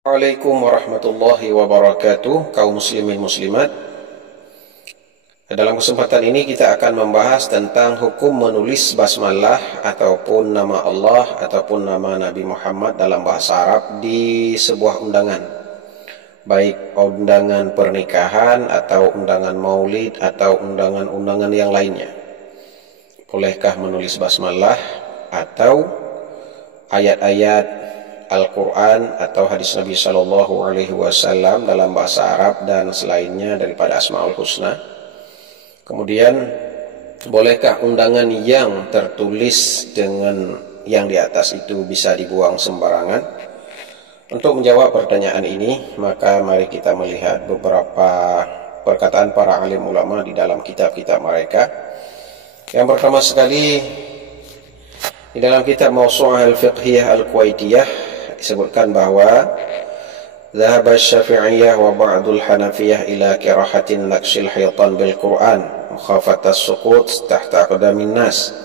Assalamualaikum warahmatullahi wabarakatuh, kaum muslimin muslimat. Dalam kesempatan ini kita akan membahas tentang hukum menulis basmalah ataupun nama Allah ataupun nama Nabi Muhammad dalam bahasa Arab di sebuah undangan, baik undangan pernikahan atau undangan maulid atau undangan-undangan yang lainnya. Bolehkah menulis basmalah atau ayat-ayat Al-Quran atau hadis Nabi Sallallahu Alaihi Wasallam dalam bahasa Arab dan selainnya daripada Asmaul Husna. Kemudian, bolehkah undangan yang tertulis dengan yang di atas itu bisa dibuang sembarangan? Untuk menjawab pertanyaan ini, maka mari kita melihat beberapa perkataan para alim ulama di dalam kitab-kitab mereka. Yang pertama sekali, di dalam kitab Mawsu'ah Al-Fiqhiyah Al-Kuwaitiyah disebutkan bahwa dhahaba Syafi'iyah wa ba'dul Hanafiyah ila kirahatin nakshil haytan bil Qur'an mukhafat as-suqut tahta aqdamin nas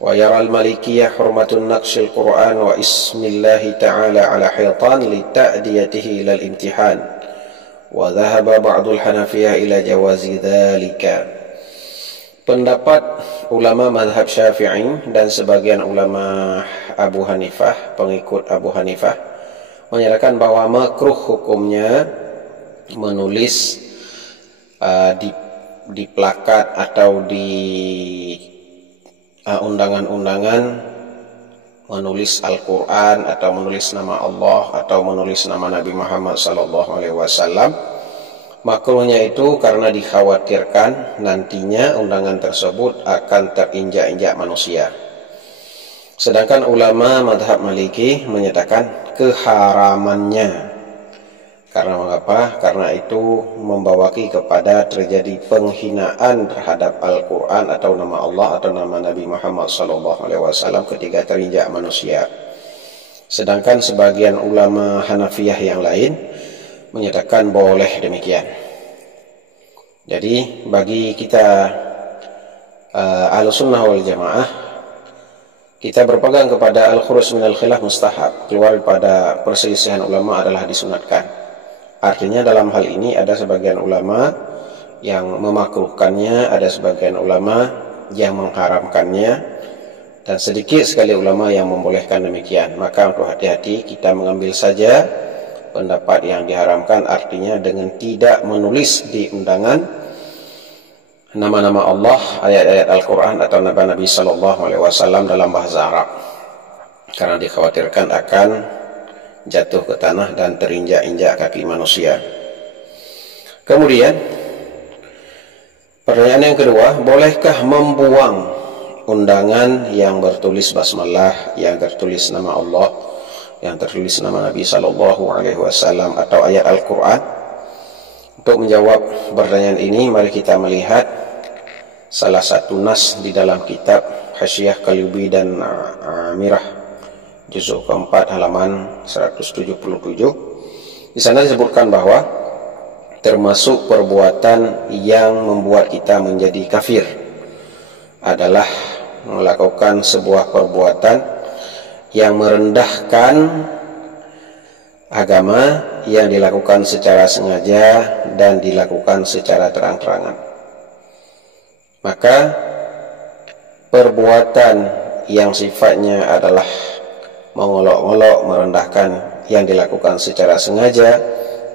wa yara al-malikiyah hurmatun nakshil Qur'an wa ismillahi ta'ala ala haytan li ta'diyatihi ila al-imtihan wa dhahaba ba'dul Hanafiyah ila jawazi dhalika. Pendapat ulama mazhab Syafi'i dan sebagian ulama Abu Hanifah, pengikut Abu Hanifah, menyatakan bahwa makruh hukumnya menulis di plakat atau di undangan-undangan menulis Al-Quran atau menulis nama Allah atau menulis nama Nabi Muhammad SAW. Makruhnya itu karena dikhawatirkan nantinya undangan tersebut akan terinjak-injak manusia. Sedangkan ulama madhab Maliki menyatakan keharamannya. Karena mengapa? Karena itu membawaki kepada terjadi penghinaan terhadap Al-Quran atau nama Allah atau nama Nabi Muhammad SAW ketika terinjak manusia. Sedangkan sebagian ulama Hanafiyah yang lain menyatakan boleh demikian. Jadi bagi kita Ahlussunnah wal Jamaah, kita berpegang kepada al-khuruj minal khilaf mustahab, keluar pada perselisihan ulama adalah disunatkan. Artinya dalam hal ini ada sebagian ulama yang memakruhkannya, ada sebagian ulama yang mengharamkannya, dan sedikit sekali ulama yang membolehkan demikian. Maka untuk hati-hati kita mengambil saja pendapat yang diharamkan, artinya dengan tidak menulis di undangan nama-nama Allah, ayat-ayat Al-Quran atau Nabi Sallallahu Alaihi Wasallam dalam bahasa Arab, karena dikhawatirkan akan jatuh ke tanah dan terinjak-injak kaki manusia. Kemudian pertanyaan yang kedua, bolehkah membuang undangan yang bertulis basmalah, yang tertulis nama Allah, yang tertulis nama Nabi Sallallahu Alaihi Wasallam atau ayat Al-Quran? Untuk menjawab pertanyaan ini, mari kita melihat salah satu nas di dalam kitab Hasyiah Qalyubi dan Amirah juzuk keempat halaman 177. Di sana disebutkan bahwa termasuk perbuatan yang membuat kita menjadi kafir adalah melakukan sebuah perbuatan yang merendahkan agama yang dilakukan secara sengaja dan dilakukan secara terang-terangan. Maka perbuatan yang sifatnya adalah mengolok-olok, merendahkan yang dilakukan secara sengaja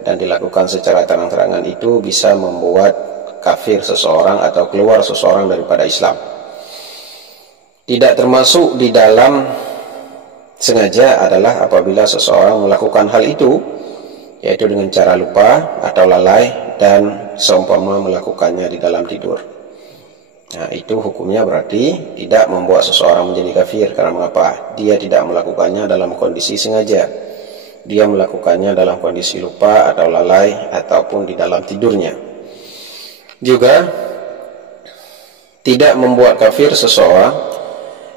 dan dilakukan secara terang-terangan itu bisa membuat kafir seseorang atau keluar seseorang daripada Islam. Tidak termasuk di dalam sengaja adalah apabila seseorang melakukan hal itu, yaitu dengan cara lupa atau lalai dan seumpama melakukannya di dalam tidur. Nah, itu hukumnya berarti tidak membuat seseorang menjadi kafir. Karena mengapa? Dia tidak melakukannya dalam kondisi sengaja. Dia melakukannya dalam kondisi lupa atau lalai ataupun di dalam tidurnya. Juga tidak membuat kafir seseorang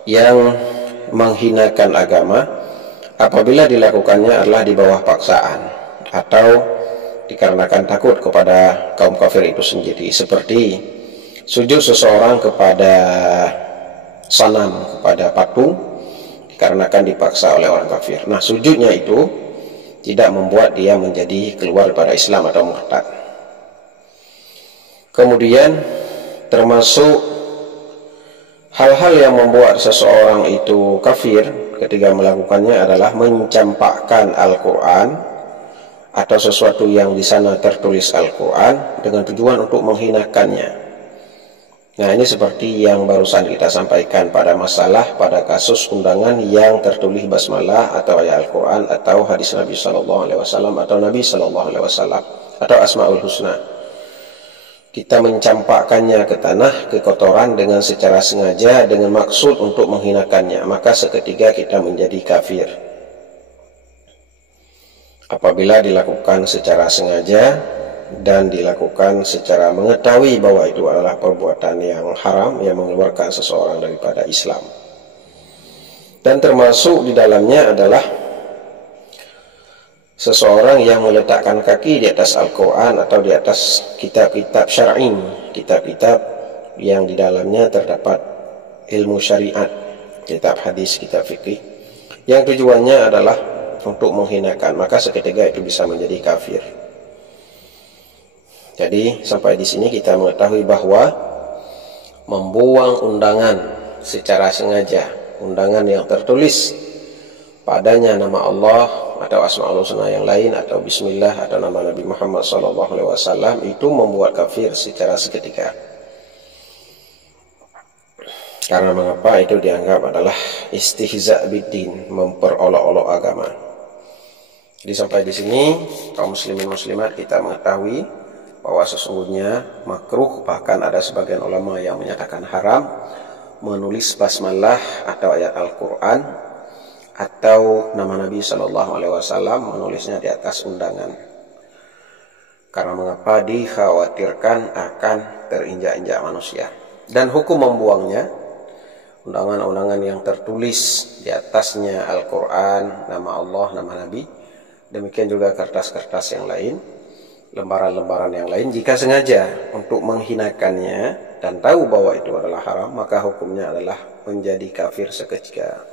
yang menghinakan agama apabila dilakukannya adalah di bawah paksaan atau dikarenakan takut kepada kaum kafir itu sendiri, seperti sujud seseorang kepada sanam, kepada patung, dikarenakan dipaksa oleh orang kafir. Nah, sujudnya itu tidak membuat dia menjadi keluar daripada Islam atau murtad. Kemudian termasuk hal-hal yang membuat seseorang itu kafir ketika melakukannya adalah mencampakkan Al-Quran atau sesuatu yang di sana tertulis Al-Quran dengan tujuan untuk menghinakannya. Nah, ini seperti yang barusan kita sampaikan pada kasus undangan yang tertulis basmalah atau ayat Al-Quran atau hadis Nabi SAW atau Nabi SAW atau Asmaul Husna. Kita mencampakkannya ke tanah, ke kotoran dengan secara sengaja dengan maksud untuk menghinakannya, maka seketika kita menjadi kafir. Apabila dilakukan secara sengaja dan dilakukan secara mengetahui bahwa itu adalah perbuatan yang haram yang mengeluarkan seseorang daripada Islam. Dan termasuk di dalamnya adalah seseorang yang meletakkan kaki di atas Al-Quran atau di atas kitab-kitab syar'i, kitab-kitab yang di dalamnya terdapat ilmu syariat, kitab hadis, kitab fikih, yang tujuannya adalah untuk menghinakan, maka seketika itu bisa menjadi kafir. Jadi sampai di sini kita mengetahui bahwa membuang undangan secara sengaja, undangan yang tertulis padanya nama Allah atau Asmaul Husna yang lain atau Bismillah atau nama Nabi Muhammad SAW, itu membuat kafir secara seketika. Karena mengapa? Itu dianggap adalah istihza' biddin, memperolok-olok agama. Jadi sampai di sini kaum muslimin muslimat kita mengetahui bahwa sesungguhnya makruh, bahkan ada sebagian ulama yang menyatakan haram, menulis basmalah atau ayat Al-Quran atau nama Nabi SAW, menulisnya di atas undangan. Karena mengapa? Dikhawatirkan akan terinjak-injak manusia. Dan hukum membuangnya, undangan-undangan yang tertulis di atasnya Al-Quran, nama Allah, nama Nabi, demikian juga kertas-kertas yang lain, lembaran-lembaran yang lain, jika sengaja untuk menghinakannya dan tahu bahwa itu adalah haram, maka hukumnya adalah menjadi kafir seketika.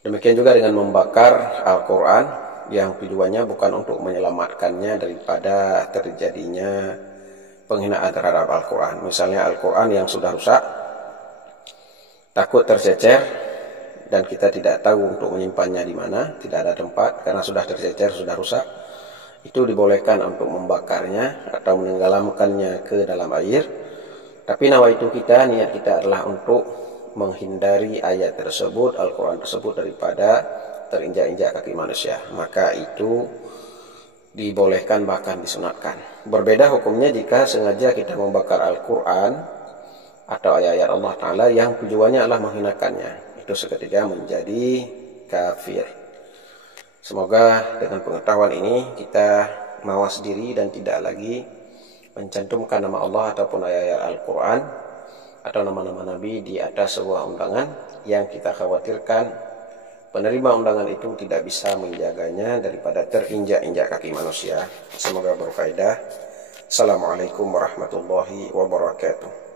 Demikian juga dengan membakar Al-Quran yang tujuannya bukan untuk menyelamatkannya daripada terjadinya penghinaan terhadap Al-Quran. Misalnya Al-Quran yang sudah rusak, takut tercecer, dan kita tidak tahu untuk menyimpannya di mana, tidak ada tempat karena sudah tercecer, sudah rusak, itu dibolehkan untuk membakarnya atau menenggelamkannya ke dalam air. Tapi niat kita adalah untuk menghindari ayat tersebut, Al-Quran tersebut, daripada terinjak-injak kaki manusia. Maka itu dibolehkan, bahkan disunatkan. Berbeda hukumnya jika sengaja kita membakar Al-Quran atau ayat-ayat Allah Ta'ala yang tujuannya adalah menghinakannya. Itu seketika menjadi kafir. Semoga dengan pengetahuan ini kita mawas diri dan tidak lagi mencantumkan nama Allah ataupun ayat-ayat Al-Quran atau nama-nama Nabi di atas sebuah undangan yang kita khawatirkan penerima undangan itu tidak bisa menjaganya daripada terinjak-injak kaki manusia. Semoga berfaedah. Assalamualaikum warahmatullahi wabarakatuh.